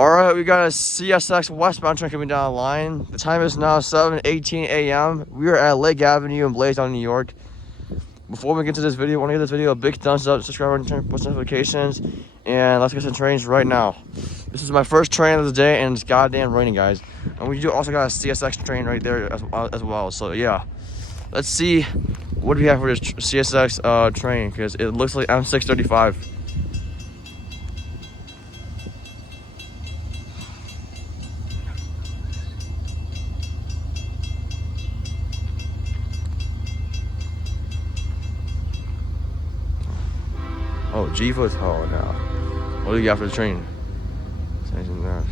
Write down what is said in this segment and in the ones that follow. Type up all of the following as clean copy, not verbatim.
Alright, we got a CSX westbound train coming down the line. The time is now 7:18 a.m. We are at Lake Avenue in Blasdell, New York. Before we get to this video, I want to give this video a big thumbs up, subscribe, and turn post notifications. And let's get some trains right now. This is my first train of the day, and it's goddamn raining, guys. And we also got a CSX train right there as well. So yeah, let's see what do we have for this CSX train, because it looks like M635. Oh, G-Foot's hall now. What do you got for the train? Anything there?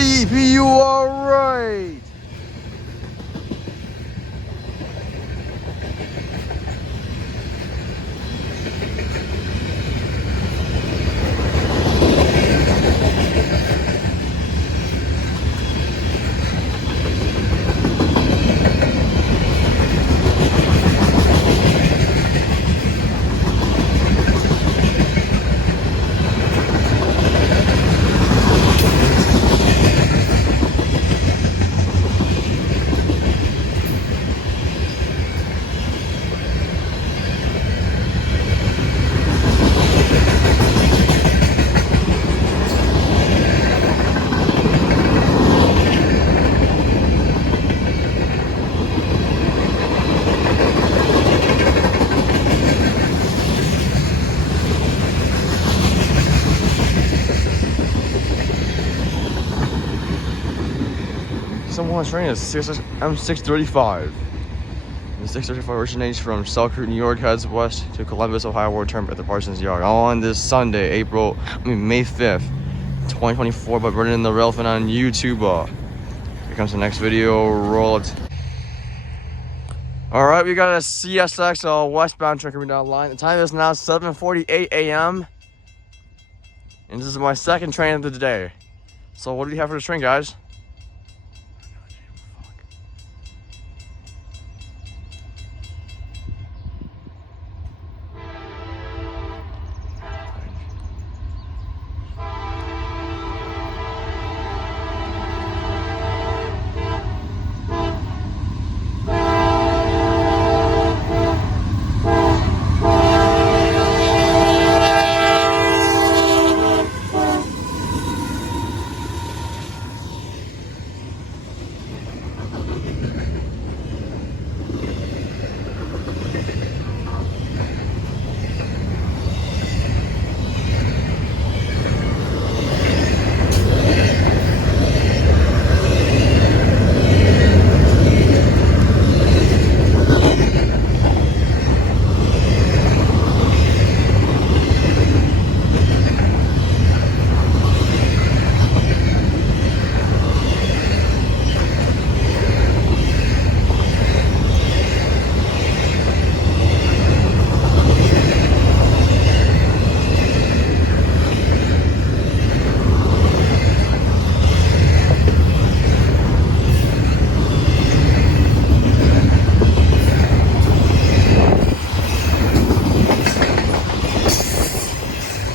BPRR! Someone's train is M635. The 635 originates from Selkirk, New York, heads west to Columbus, Ohio, will return at the Parsons Yard on this Sunday, May 5th, 2024, by burning the Railfanning on YouTube. Here comes the next video. Roll it. Alright, we got a CSX westbound train coming down the line. The time is now 7:48 a.m. And this is my second train of the day. So what do we have for this train, guys?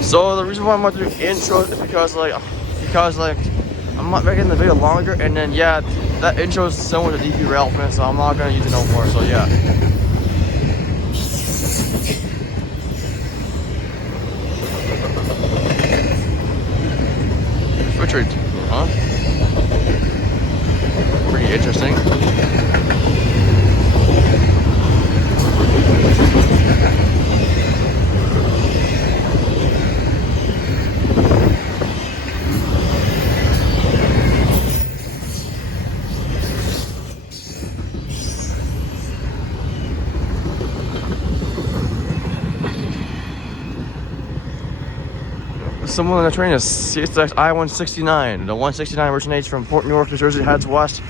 So the reason why I'm going to do intro is because I'm not making the video longer, and then yeah, that intro is similar to DP Railfanning, so I'm not gonna use it no more. So yeah. Richard, huh? Pretty interesting. Someone on the train is CSX I-169. The 169 originates from Port Newark, New Jersey, heads west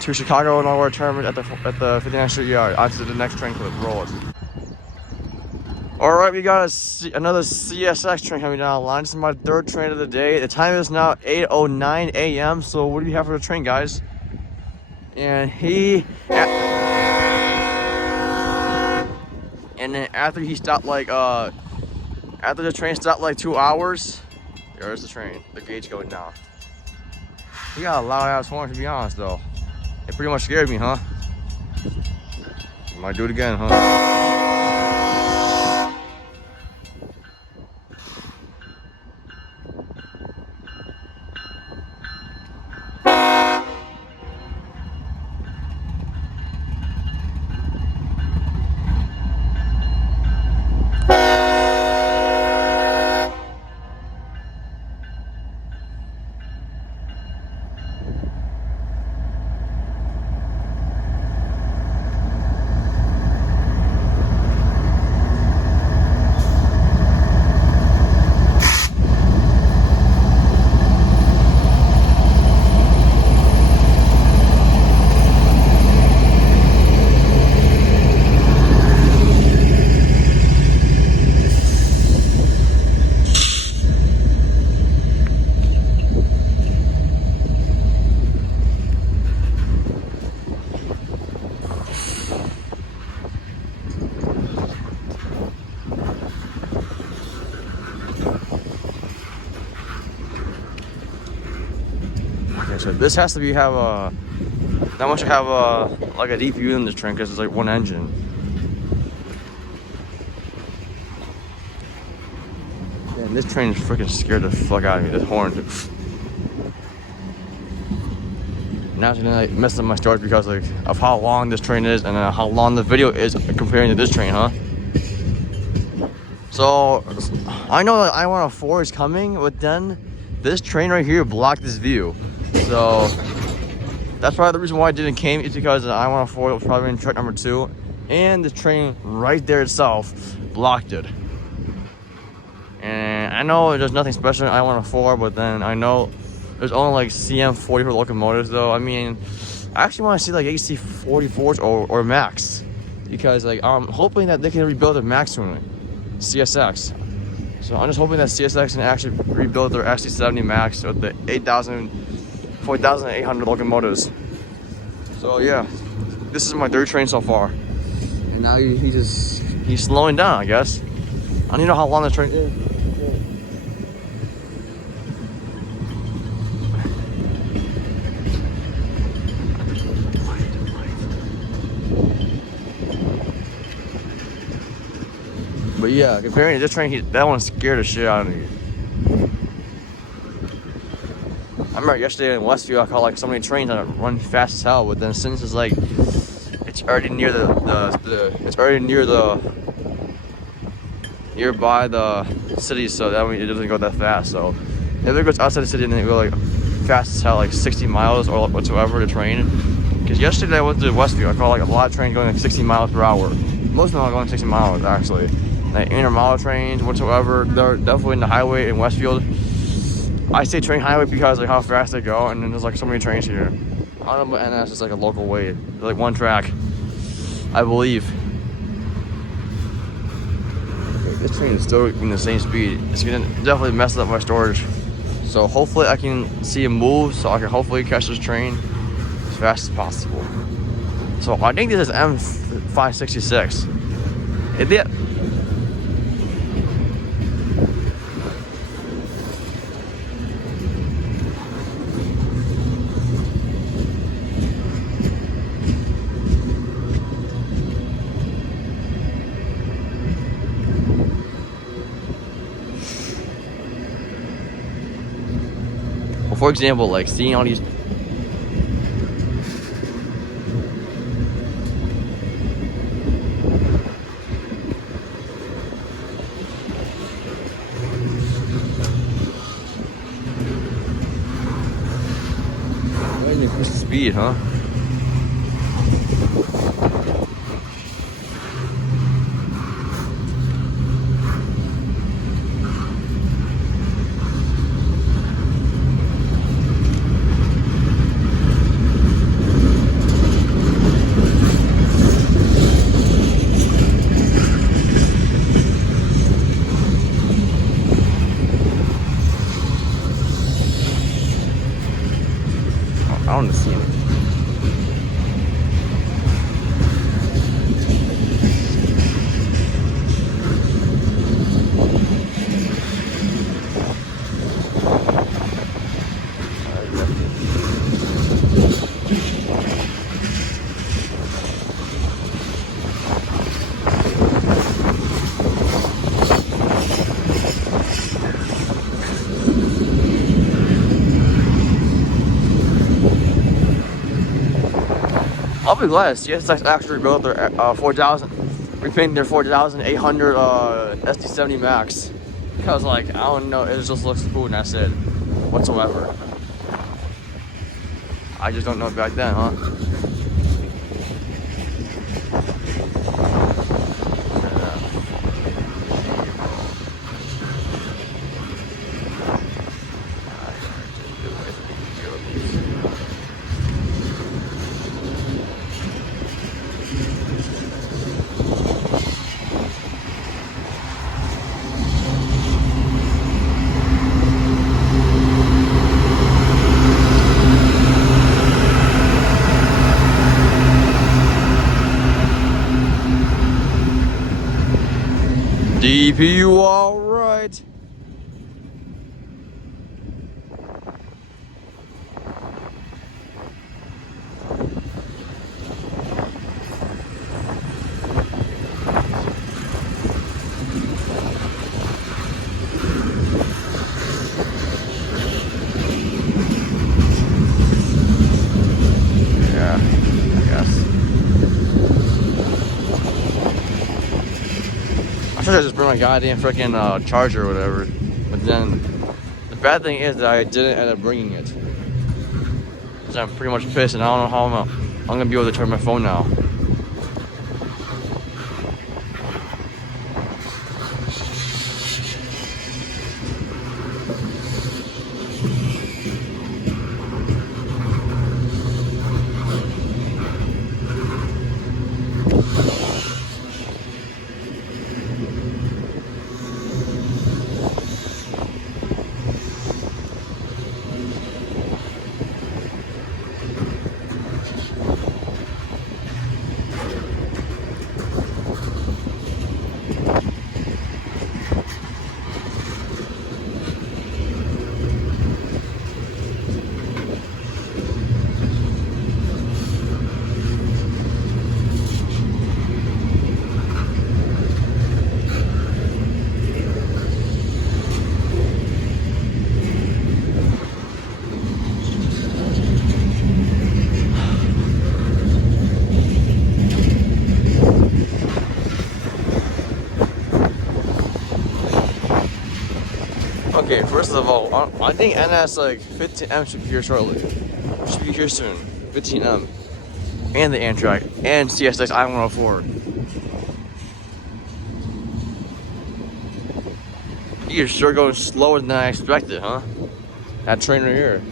to Chicago and all our terminal at the 59th Street Yard. Onto the next train for the road. All right, we got another CSX train coming down the line. This is my third train of the day. The time is now 8:09 a.m. So what do we have for the train, guys? And then after he stopped after the train stopped like 2 hours, there's the train. The gauge going down. He got a loud ass horn, to be honest, though. It pretty much scared me, huh? Might do it again, huh? So this has to be that one should have like a DPU in this train because it's like one engine. Man, this train is freaking scared the fuck out of me. This horn. Now it's gonna like mess up my storage because like of how long this train is and how long the video is comparing to this train, huh? So I know that I-104 is coming, but then this train right here blocked this view. So that's probably the reason why I didn't came, is because the I-104 was probably in track number 2, and the train right there itself blocked it. And I know there's nothing special in I-104, but then I know there's only like CM44 locomotives though. I mean, I actually want to see like AC44s or Max, because like I'm hoping that they can rebuild their Max soon, CSX. So I'm just hoping that CSX can actually rebuild their XC70 Max with the 4,800 locomotives. So yeah, this is my third train so far, and now he's slowing down, I guess. I don't even know how long the train is. But yeah, comparing to this train, that one scared the shit out of me. I remember yesterday in Westview, I caught like so many trains that run fast as hell, but then since it's like it's already near nearby the city, so that means it doesn't go that fast. So if it goes outside the city, then it go like fast as hell, like 60 miles or whatsoever the train. Because yesterday I went to Westview, I caught like a lot of trains going like 60 miles per hour. Most of them are going 60 miles actually. Like intermodal trains whatsoever, they're definitely in the highway in Westfield. I say train highway because like how fast they go, and then there's like so many trains here. I don't know, and that's just like a local way, like one track, I believe. This train is still in the same speed. It's gonna definitely mess up my storage. So hopefully I can see it move, so I can hopefully catch this train as fast as possible. So I think this is M566. For example, like seeing all these. Increase the speed, huh? I want to see it. I'll be glad CSX actually built their 4,000, repainted their 4,800 SD70 Max. Because like, I don't know, it just looks cool and that's it, whatsoever. I just don't know back then, huh? DPU, all right. Yeah, I guess. I should have just bring my goddamn freaking charger or whatever. But then the bad thing is that I didn't end up bringing it. So I'm pretty much pissed, and I don't know how I'm gonna be able to charge my phone now. Okay, first of all, I think NS like 15M should be here shortly. Should be here soon. 15M. And the Amtrak. And CSX I-104. You're sure going slower than I expected, huh? That train right here.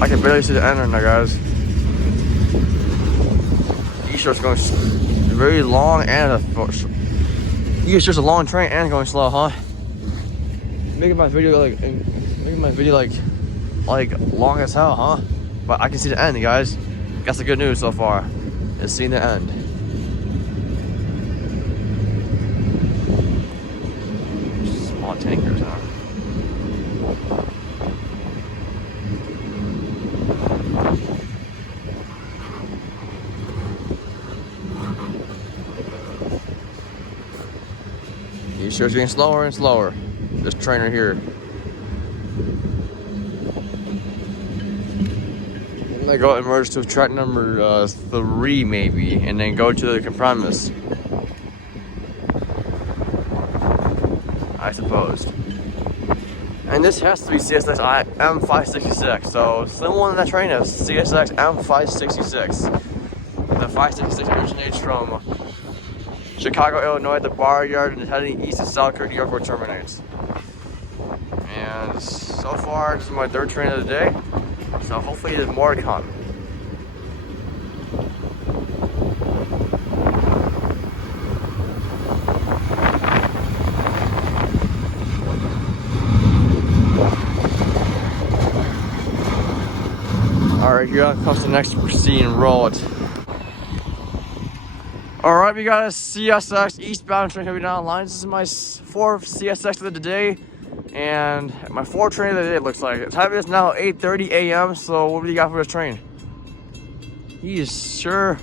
I can barely see the end right now, guys. East Shore's going very long and East Shore's a long train and going slow, huh? Making my video like long as hell, huh? but I can see the end, guys. That's the good news so far, is seeing the end. Small tankers, huh? He sure is getting slower and slower. This train right here. I'm gonna go emerge to track number 3 maybe, and then go to the compromise, I suppose. And this has to be CSX M566. So someone in that train is CSX M566. The 566 originates from Chicago, Illinois, the bar yard, and is heading east to South Kirk, New York, where it terminates. And so far, this is my 3rd train of the day. So hopefully there's more to come. Alright, here comes the next scene road. Alright, we got a CSX eastbound train coming down the line. This is my 4th CSX of the day. And my 4th train of the day, it looks like. The time is now 8:30 a.m. So what do you got for this train? He is sure.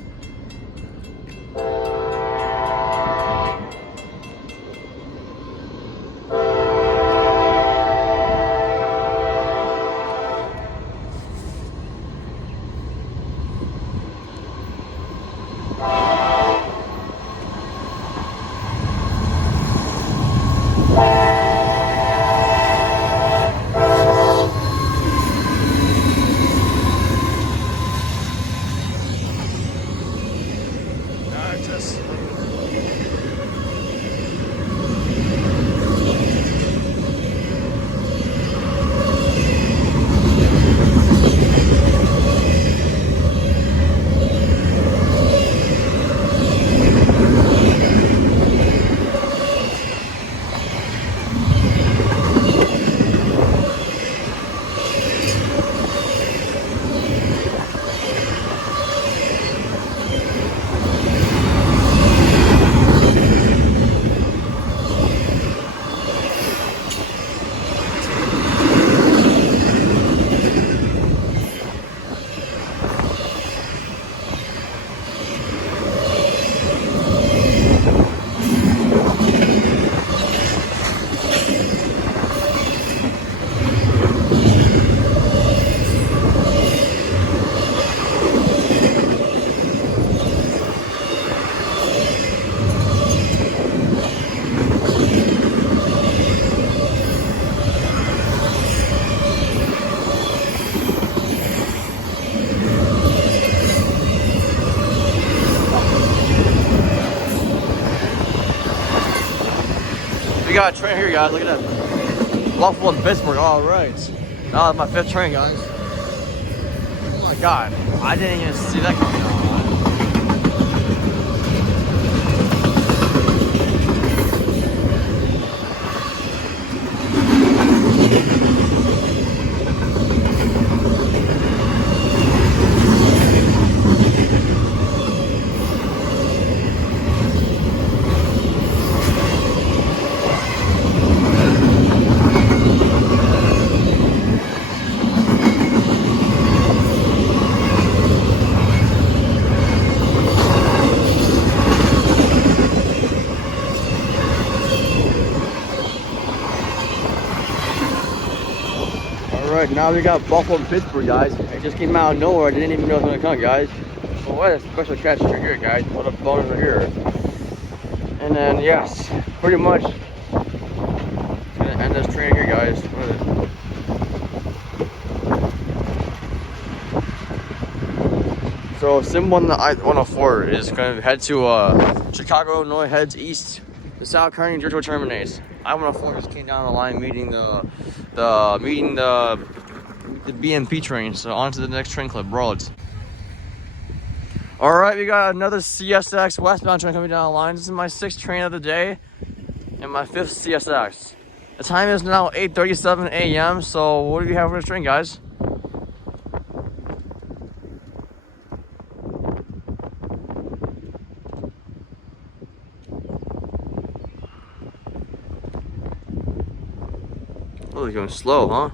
We got a train here, guys. Look at that. Waffle in Pittsburgh. All right. That was my 5th train, guys. Oh my God. I didn't even see that coming down. Alright, now we got Buffalo and Pittsburgh, guys. It just came out of nowhere. I didn't even know it was gonna come, guys. Well, what a special catch right here, guys. What a bonus right here. And then, yes, pretty much gonna end this train here, guys. So, Sim 104 is gonna head to Chicago, Illinois, heads east to South Carolina, New Jersey, where it terminates. I-104 just came down the line meeting the BMP train, so on to the next train club roads. All right, we got another CSX westbound train coming down the line. This is my 6th train of the day and my 5th CSX. The time is now 8:37 a.m. So what do we have for this train, guys? Oh, they're going slow, huh?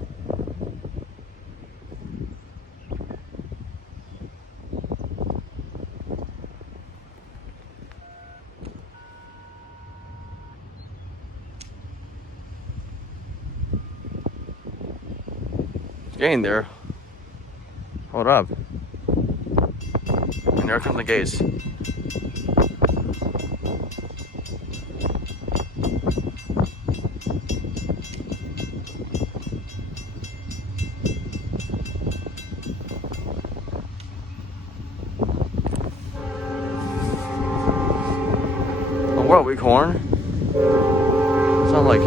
It's getting there. Hold up. And there come the gates. What are we, corn? Sound like.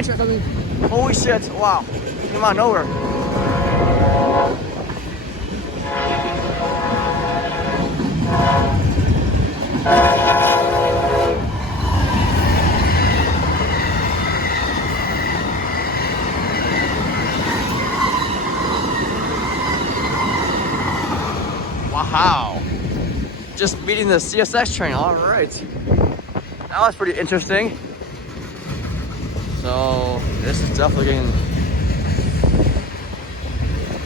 Amtrak coming. Holy shit, wow. Came out of nowhere. Wow. Just beating the CSX train, all right. That was pretty interesting. So this is definitely getting,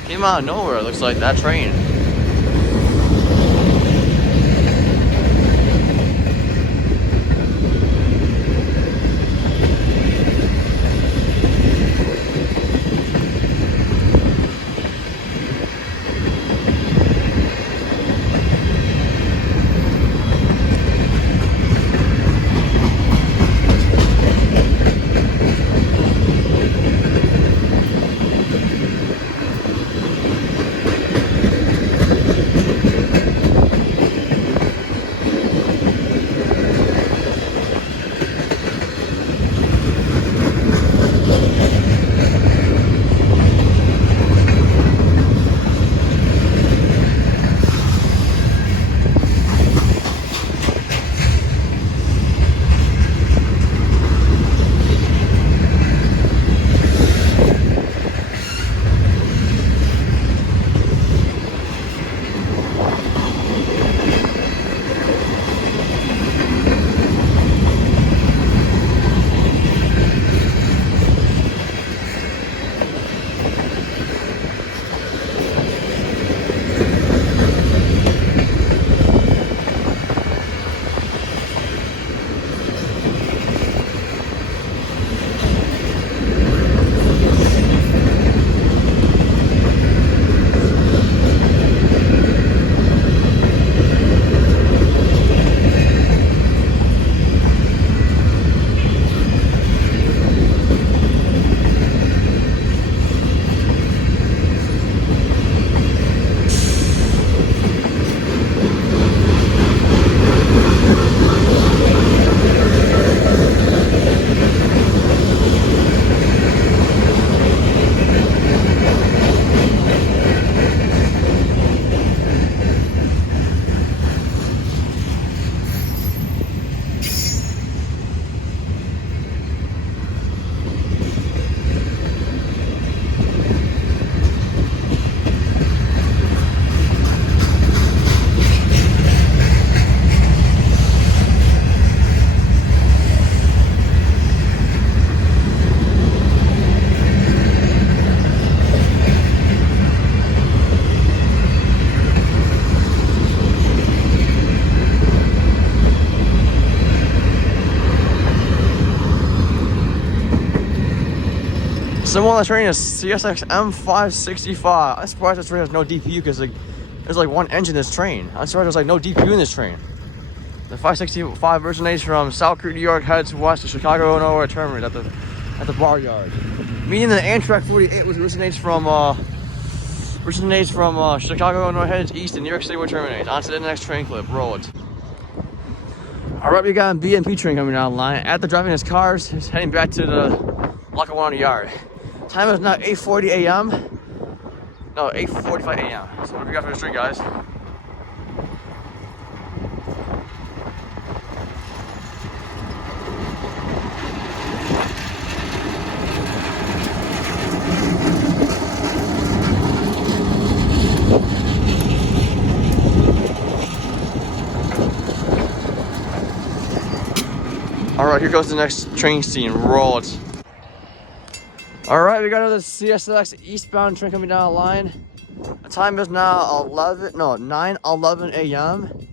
came out of nowhere, it looks like, that train. Someone on the train is CSX M565. I'm surprised this train has no DPU because like there's like one engine in this train. I'm surprised there's like no DPU in this train. The 565 originates from South Creek, New York, heads west to Chicago, Illinois, terminates at the bar yard. Meaning the Amtrak 48 originates from Chicago, Illinois, heads east to New York City, where it terminates. On to the next train clip. Roll it. Alright, we got a BMP train coming down the line. After driving his cars, he's heading back to the Lackawanna yard. Time is now 8:40 a.m. No, 8:45 a.m. So what do we got for the street, guys? Alright, here goes the next train scene. Roll it. Alright, we got another CSX eastbound train coming down the line. The time is now 9:11 a.m.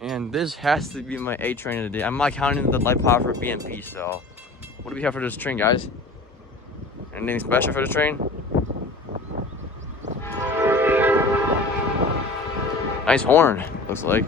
And this has to be my A train of the day. I'm not counting the light power for BMP, so what do we have for this train, guys? Anything special for this train? Nice horn, looks like.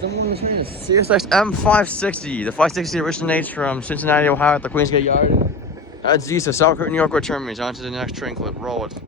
Someone was train is CSX M560. The 560 originates from Cincinnati, Ohio at the Queensgate Yard. That's east of South Creek, New York, where it terminates. On to the next train clip. Roll it.